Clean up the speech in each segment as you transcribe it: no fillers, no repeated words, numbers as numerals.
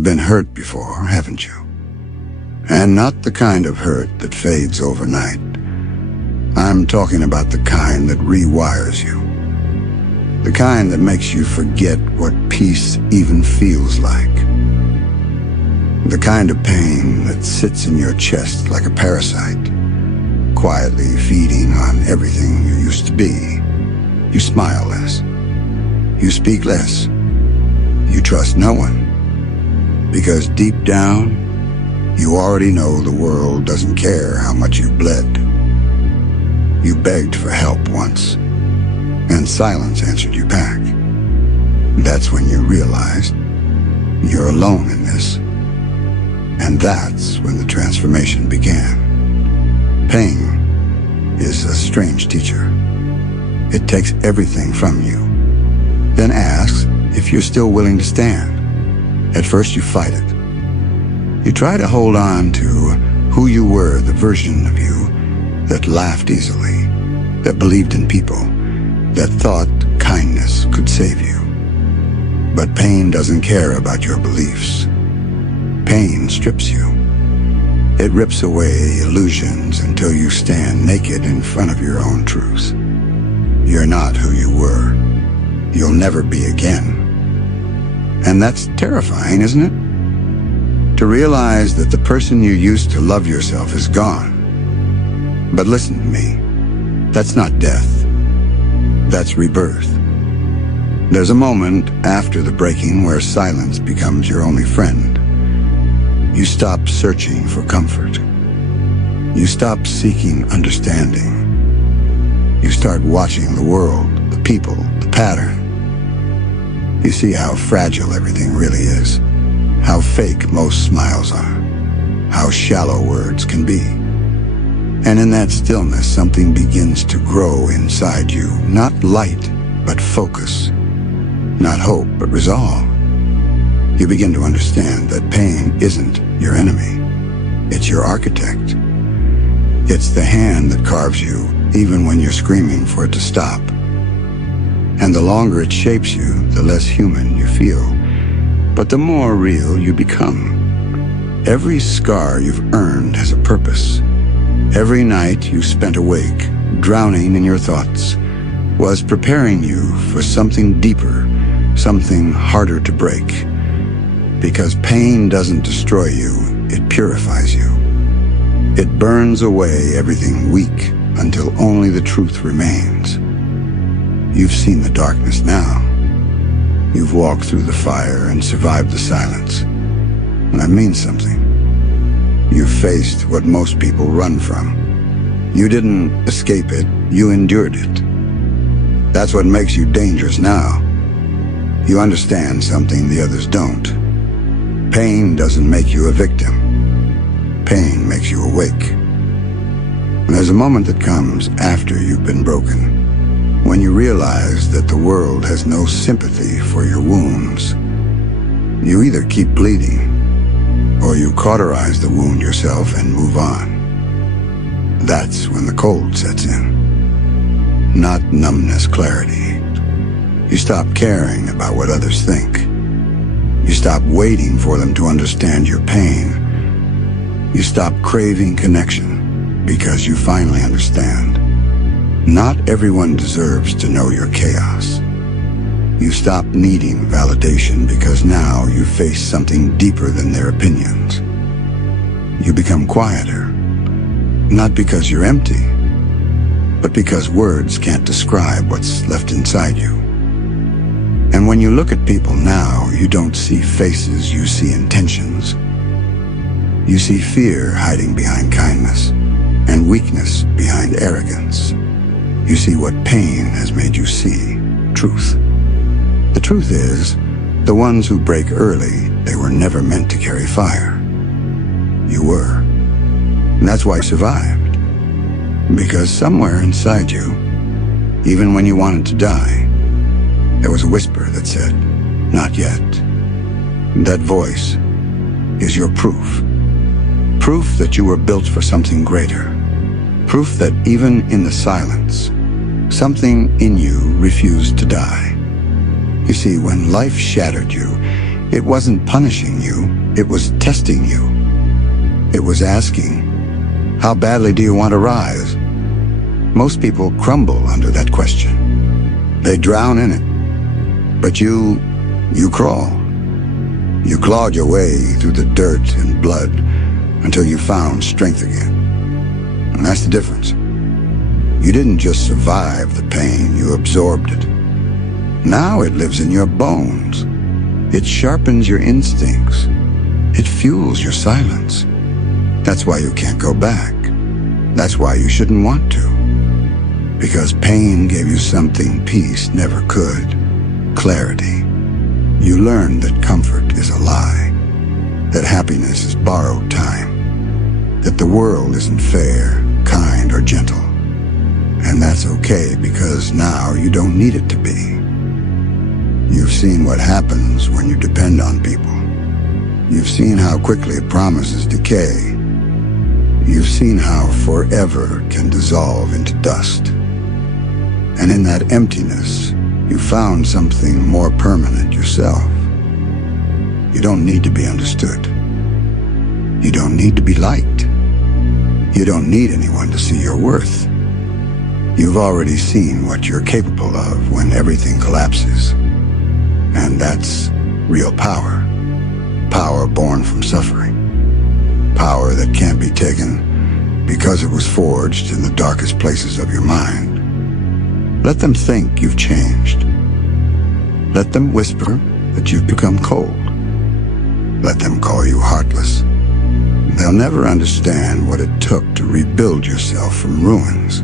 You've been hurt before, haven't you? And not the kind of hurt that fades overnight. I'm talking about the kind that rewires you. The kind that makes you forget what peace even feels like. The kind of pain that sits in your chest like a parasite, quietly feeding on everything you used to be. You smile less. You speak less. You trust no one. Because deep down, you already know the world doesn't care how much you bled. You begged for help once, and silence answered you back. That's when you realized you're alone in this. And that's when the transformation began. Pain is a strange teacher. It takes everything from you, then asks if you're still willing to stand. At first you fight it. You try to hold on to who you were, the version of you that laughed easily, that believed in people, that thought kindness could save you. But pain doesn't care about your beliefs. Pain strips you. It rips away illusions until you stand naked in front of your own truth. You're not who you were. You'll never be again. And that's terrifying, isn't it? To realize that the person you used to love yourself is gone. But listen to me. That's not death. That's rebirth. There's a moment after the breaking where silence becomes your only friend. You stop searching for comfort. You stop seeking understanding. You start watching the world, the people, the pattern. You see how fragile everything really is, how fake most smiles are, how shallow words can be. And in that stillness, something begins to grow inside you, not light, but focus, not hope, but resolve. You begin to understand that pain isn't your enemy. It's your architect. It's the hand that carves you, even when you're screaming for it to stop. And the longer it shapes you, the less human you feel, but the more real you become. Every scar you've earned has a purpose. Every night you spent awake, drowning in your thoughts, was preparing you for something deeper, something harder to break. Because pain doesn't destroy you, it purifies you. It burns away everything weak until only the truth remains. You've seen the darkness now. You've walked through the fire and survived the silence. And that means something. You've faced what most people run from. You didn't escape it, you endured it. That's what makes you dangerous now. You understand something the others don't. Pain doesn't make you a victim. Pain makes you awake. And there's a moment that comes after you've been broken, when you realize that the world has no sympathy for your wounds. You either keep bleeding, or you cauterize the wound yourself and move on. That's when the cold sets in. Not numbness, clarity. You stop caring about what others think. You stop waiting for them to understand your pain. You stop craving connection because you finally understand. Not everyone deserves to know your chaos. You stop needing validation because now you face something deeper than their opinions. You become quieter, not because you're empty, but because words can't describe what's left inside you. And when you look at people now, you don't see faces, you see intentions. You see fear hiding behind kindness, and weakness behind arrogance. You see what pain has made you see, truth. The truth is, the ones who break early, they were never meant to carry fire. You were. And that's why you survived. Because somewhere inside you, even when you wanted to die, there was a whisper that said, "Not yet." That voice is your proof. Proof that you were built for something greater. Proof that even in the silence, something in you refused to die. You see, when life shattered you, It wasn't punishing you, it was testing you. It was asking, how badly do you want to rise? Most people crumble under that question. They drown in it. But you crawl. You clawed your way through the dirt and blood until you found strength again. And that's the difference. You didn't just survive the pain, you absorbed it. Now it lives in your bones. It sharpens your instincts. It fuels your silence. That's why you can't go back. That's why you shouldn't want to. Because pain gave you something peace never could. Clarity. You learned that comfort is a lie. That happiness is borrowed time. That the world isn't fair, kind, or gentle. And that's okay because now you don't need it to be. You've seen what happens when you depend on people. You've seen how quickly promises decay. You've seen how forever can dissolve into dust. And in that emptiness, you found something more permanent yourself. You don't need to be understood. You don't need to be liked. You don't need anyone to see your worth. You've already seen what you're capable of when everything collapses. And that's real power. Power born from suffering. Power that can't be taken because it was forged in the darkest places of your mind. Let them think you've changed. Let them whisper that you've become cold. Let them call you heartless. They'll never understand what it took to rebuild yourself from ruins.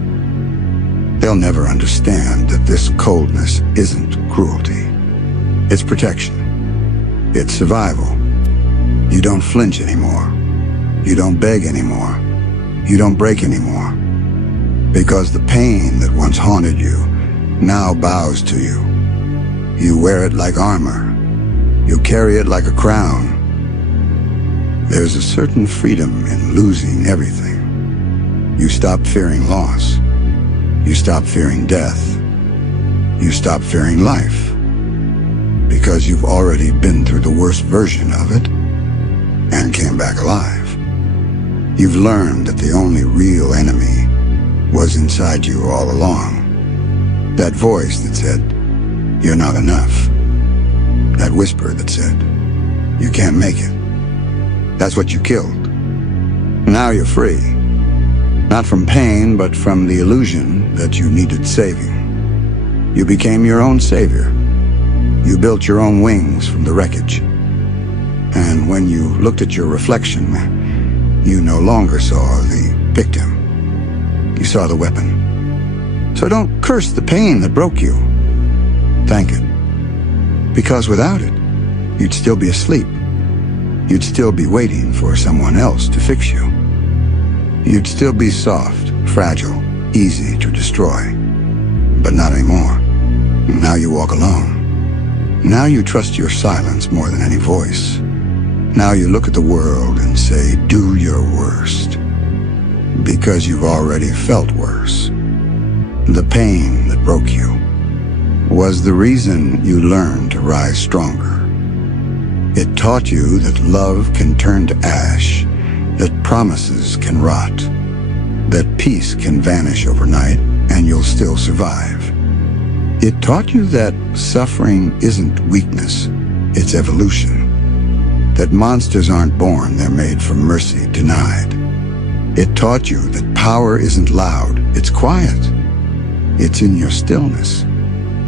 They'll never understand that this coldness isn't cruelty. It's protection. It's survival. You don't flinch anymore. You don't beg anymore. You don't break anymore. Because the pain that once haunted you now bows to you. You wear it like armor. You carry it like a crown. There's a certain freedom in losing everything. You stop fearing loss. You stop fearing death. You stop fearing life. Because you've already been through the worst version of it and came back alive. You've learned that the only real enemy was inside you all along. That voice that said, "You're not enough." That whisper that said, "You can't make it." That's what you killed. Now you're free. Not from pain, but from the illusion that you needed saving. You became your own savior. You built your own wings from the wreckage. And when you looked at your reflection, you no longer saw the victim. You saw the weapon. So don't curse the pain that broke you. Thank it. Because without it, you'd still be asleep. You'd still be waiting for someone else to fix you. You'd still be soft, fragile, easy to destroy. But not anymore. Now you walk alone. Now you trust your silence more than any voice. Now you look at the world and say, do your worst. Because you've already felt worse. The pain that broke you was the reason you learned to rise stronger. It taught you that love can turn to ash, that promises can rot, that peace can vanish overnight and you'll still survive. It taught you that suffering isn't weakness, it's evolution. That monsters aren't born, they're made from mercy denied. It taught you that power isn't loud, it's quiet. It's in your stillness.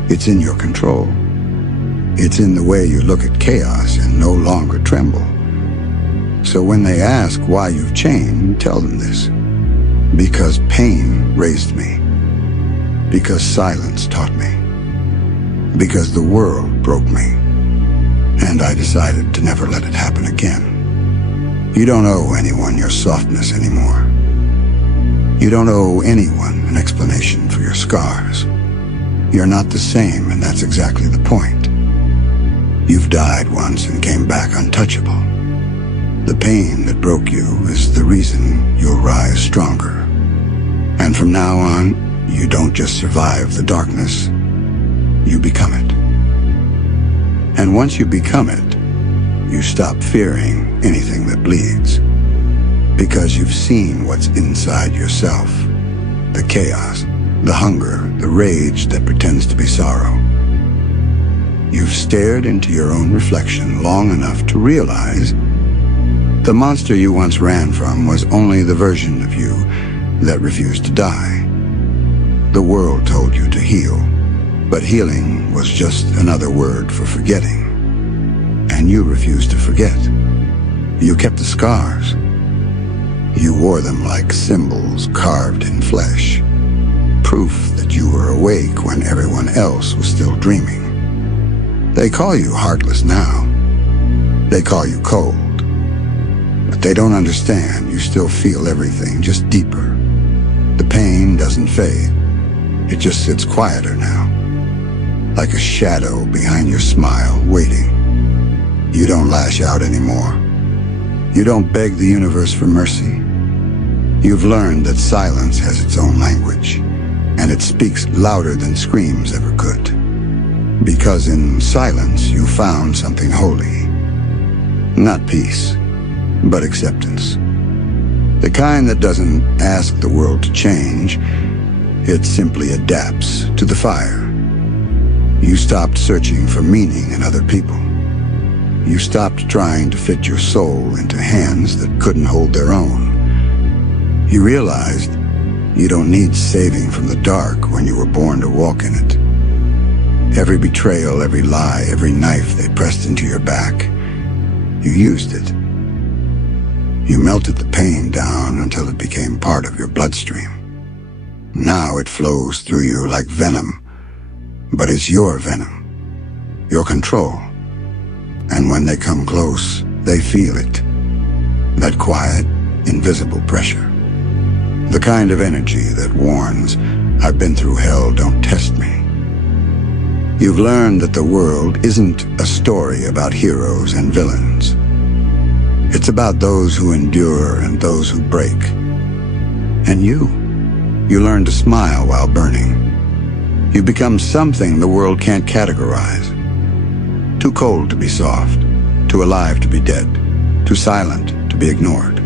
It's in your control. It's in the way you look at chaos and no longer tremble. So when they ask why you've changed, tell them this. Because pain raised me. Because silence taught me. Because the world broke me. And I decided to never let it happen again. You don't owe anyone your softness anymore. You don't owe anyone an explanation for your scars. You're not the same, and that's exactly the point. You've died once and came back untouchable. The pain that broke you is the reason you'll rise stronger. And from now on, you don't just survive the darkness, you become it. And once you become it, you stop fearing anything that bleeds. Because you've seen what's inside yourself. The chaos, the hunger, the rage that pretends to be sorrow. You've stared into your own reflection long enough to realize the monster you once ran from was only the version of you that refused to die. The world told you to heal, but healing was just another word for forgetting. And you refused to forget. You kept the scars. You wore them like symbols carved in flesh, proof that you were awake when everyone else was still dreaming. They call you heartless now. They call you cold. But they don't understand you still feel everything, just deeper. The pain doesn't fade. It just sits quieter now, like a shadow behind your smile, waiting. You don't lash out anymore. You don't beg the universe for mercy. You've learned that silence has its own language, and it speaks louder than screams ever could. Because in silence you found something holy. Not peace, but acceptance. The kind that doesn't ask the world to change, it simply adapts to the fire. You stopped searching for meaning in other people. You stopped trying to fit your soul into hands that couldn't hold their own. You realized you don't need saving from the dark when you were born to walk in it. Every betrayal, every lie, every knife they pressed into your back, you used it. You melted the pain down until it became part of your bloodstream. Now it flows through you like venom, but it's your venom, your control. And when they come close, they feel it. That quiet, invisible pressure. The kind of energy that warns, I've been through hell, don't test me. You've learned that the world isn't a story about heroes and villains. It's about those who endure and those who break. And you learn to smile while burning. You become something the world can't categorize. Too cold to be soft, too alive to be dead, too silent to be ignored.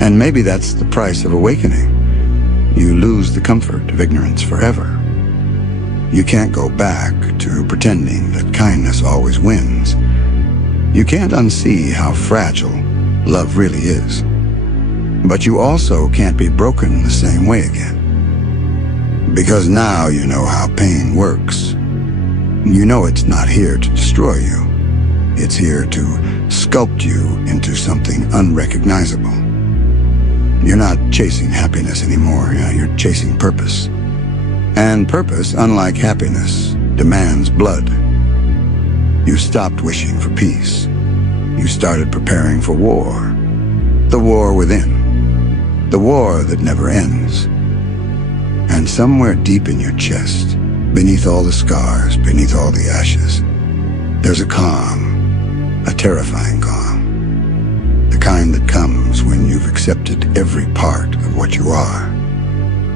And maybe that's the price of awakening. You lose the comfort of ignorance forever. You can't go back to pretending that kindness always wins. You can't unsee how fragile love really is. But you also can't be broken the same way again. Because now you know how pain works. You know it's not here to destroy you. It's here to sculpt you into something unrecognizable. You're not chasing happiness anymore. You're chasing purpose. And purpose, unlike happiness, demands blood. You stopped wishing for peace. You started preparing for war. The war within. The war that never ends. And somewhere deep in your chest, beneath all the scars, beneath all the ashes, there's a calm, a terrifying calm. The kind that comes when you've accepted every part of what you are.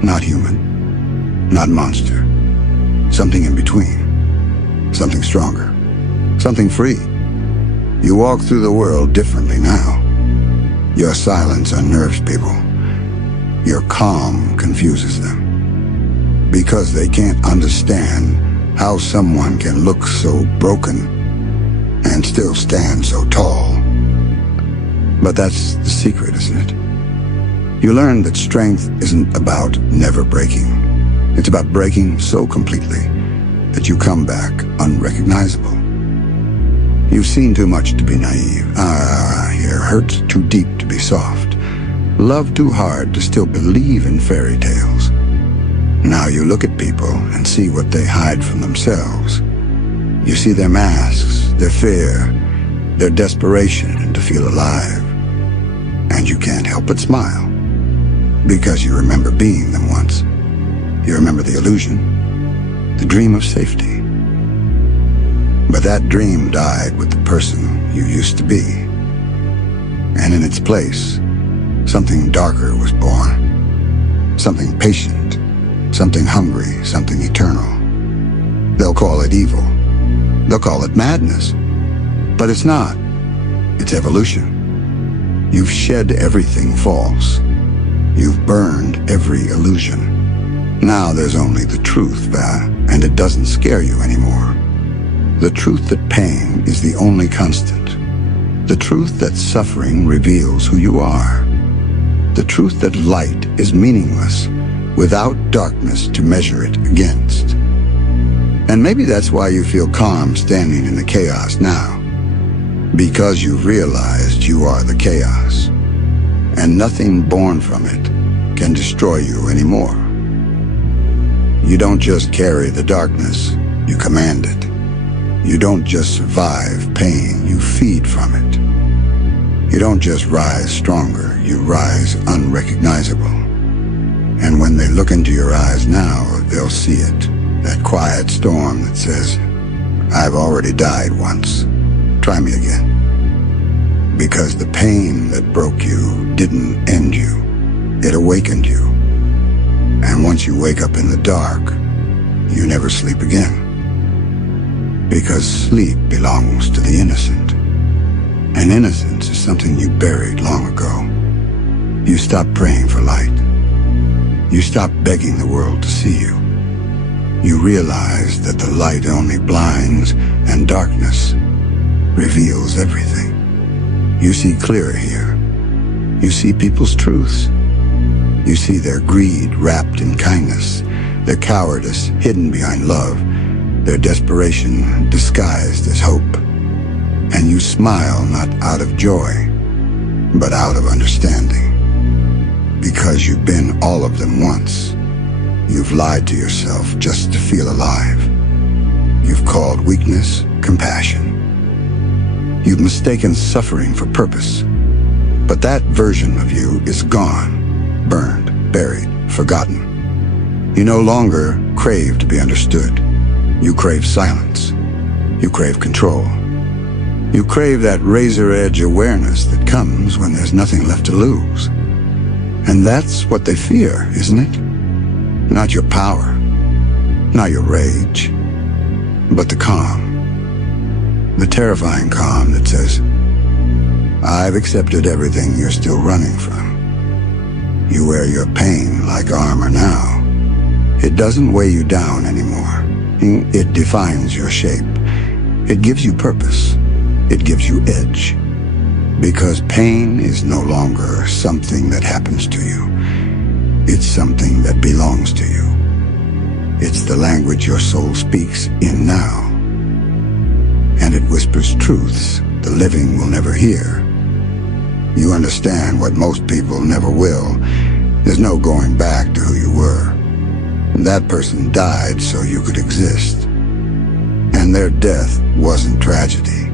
Not human. Not monster. Something in between. Something stronger. Something free. You walk through the world differently now. Your silence unnerves people. Your calm confuses them. Because they can't understand how someone can look so broken and still stand so tall. But that's the secret, isn't it? You learn that strength isn't about never breaking. It's about breaking so completely that you come back unrecognizable. You've seen too much to be naive. Here, hurt's too deep to be soft. Love too hard to still believe in fairy tales. Now you look at people and see what they hide from themselves. You see their masks, their fear, their desperation to feel alive. And you can't help but smile, because you remember being them once. You remember the illusion, the dream of safety. But that dream died with the person you used to be. And in its place, something darker was born. Something patient, something hungry, something eternal. They'll call it evil. They'll call it madness. But it's not. It's evolution. You've shed everything false. You've burned every illusion. Now there's only the truth, and it doesn't scare you anymore. The truth that pain is the only constant. The truth that suffering reveals who you are. The truth that light is meaningless without darkness to measure it against. And maybe that's why you feel calm standing in the chaos now. Because you've realized you are the chaos. And nothing born from it can destroy you anymore. You don't just carry the darkness, you command it. You don't just survive pain, you feed from it. You don't just rise stronger, you rise unrecognizable. And when they look into your eyes now, they'll see it. That quiet storm that says, I've already died once. Try me again. Because the pain that broke you didn't end you. It awakened you. And once you wake up in the dark, you never sleep again. Because sleep belongs to the innocent. And innocence is something you buried long ago. You stopped praying for light. You stopped begging the world to see you. You realize that the light only blinds and darkness reveals everything. You see clearer here. You see people's truths. You see their greed wrapped in kindness, their cowardice hidden behind love, their desperation disguised as hope. And you smile not out of joy, but out of understanding. Because you've been all of them once. You've lied to yourself just to feel alive. You've called weakness compassion. You've mistaken suffering for purpose. But that version of you is gone, burned, buried, forgotten. You no longer crave to be understood. You crave silence. You crave control. You crave that razor-edge awareness that comes when there's nothing left to lose. And that's what they fear, isn't it? Not your power, not your rage, but the calm. The terrifying calm that says, I've accepted everything you're still running from. You wear your pain like armor now. It doesn't weigh you down anymore. It defines your shape. It gives you purpose. It gives you edge. Because pain is no longer something that happens to you. It's something that belongs to you. It's the language your soul speaks in now. And it whispers truths the living will never hear. You understand what most people never will. There's no going back to who you were. That person died so you could exist. And their death wasn't tragedy.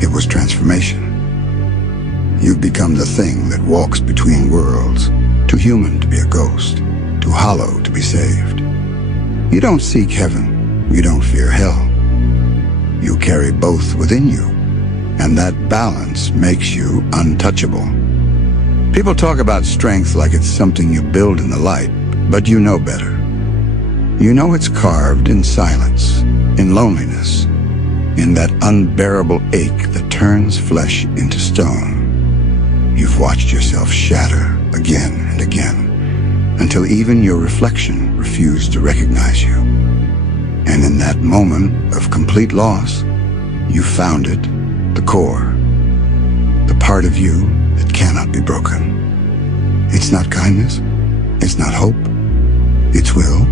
It was transformation. You've become the thing that walks between worlds. Too human to be a ghost, too hollow to be saved. You don't seek heaven, you don't fear hell. You carry both within you, and that balance makes you untouchable. People talk about strength like it's something you build in the light, but you know better. You know it's carved in silence, in loneliness, in that unbearable ache that turns flesh into stone. You've watched yourself shatter again and again, until even your reflection refused to recognize you. And in that moment of complete loss, you found it, the core, the part of you that cannot be broken. It's not kindness, it's not hope, it's will,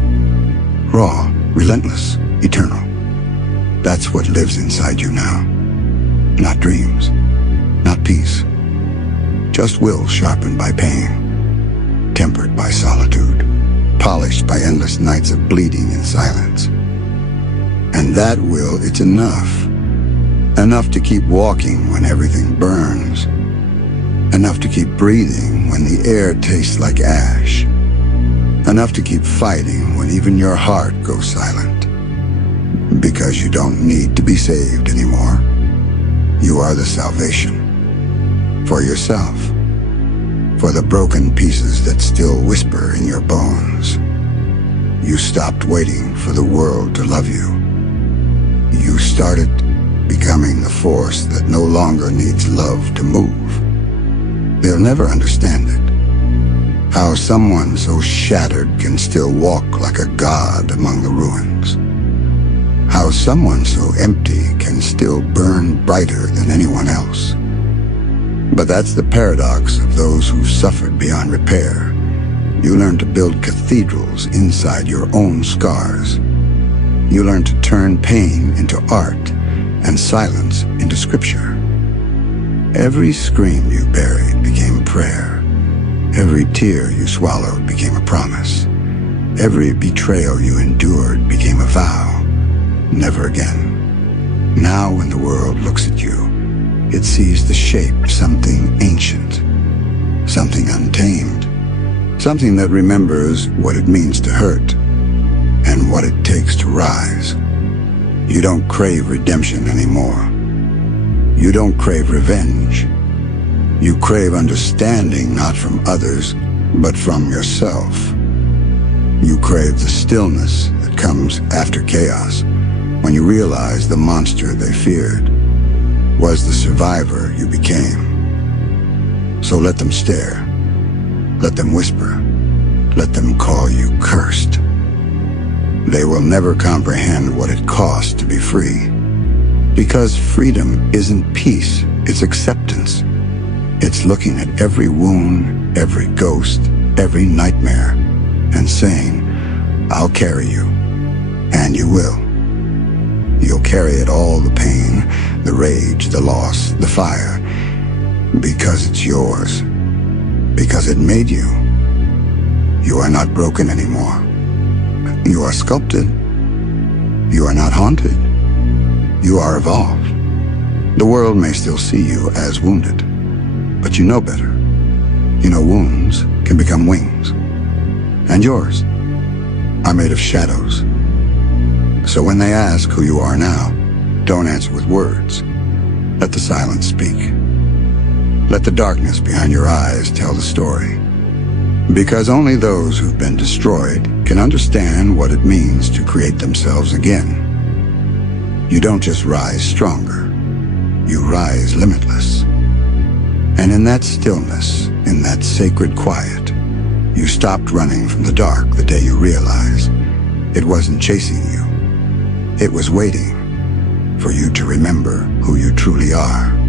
raw, relentless, eternal. That's what lives inside you now. Not dreams, not peace. Just will sharpened by pain, tempered by solitude, polished by endless nights of bleeding in silence. And that will, it's enough. Enough to keep walking when everything burns. Enough to keep breathing when the air tastes like ash. Enough to keep fighting when even your heart goes silent. Because you don't need to be saved anymore. You are the salvation. For yourself, for the broken pieces that still whisper in your bones. You stopped waiting for the world to love you. You started becoming the force that no longer needs love to move. They'll never understand it. How someone so shattered can still walk like a god among the ruins. How someone so empty can still burn brighter than anyone else. But that's the paradox of those who've suffered beyond repair. You learn to build cathedrals inside your own scars. You learn to turn pain into art and silence into scripture. Every scream you buried became prayer. Every tear you swallowed became a promise. Every betrayal you endured became a vow. Never again. Now when the world looks at you, it sees the shape of something ancient, something untamed, something that remembers what it means to hurt and what it takes to rise. You don't crave redemption anymore. You don't crave revenge. You crave understanding, not from others, but from yourself. You crave the stillness that comes after chaos, when you realize the monster they feared was the survivor you became. So let them stare. Let them whisper. Let them call you cursed. They will never comprehend what it costs to be free. Because freedom isn't peace, it's acceptance. It's looking at every wound, every ghost, every nightmare, and saying, I'll carry you. And you will. You'll carry it all, the pain, the rage, the loss, the fire, because it's yours. Because it made you. You are not broken anymore. You are sculpted. You are not haunted. You are evolved. The world may still see you as wounded, but you know better. You know wounds can become wings. And yours are made of shadows. So when they ask who you are now, don't answer with words. Let the silence speak. Let the darkness behind your eyes tell the story. Because only those who've been destroyed can understand what it means to create themselves again. You don't just rise stronger, you rise limitless. And in that stillness, in that sacred quiet, you stopped running from the dark the day you realized it wasn't chasing you. It was waiting for you to remember who you truly are.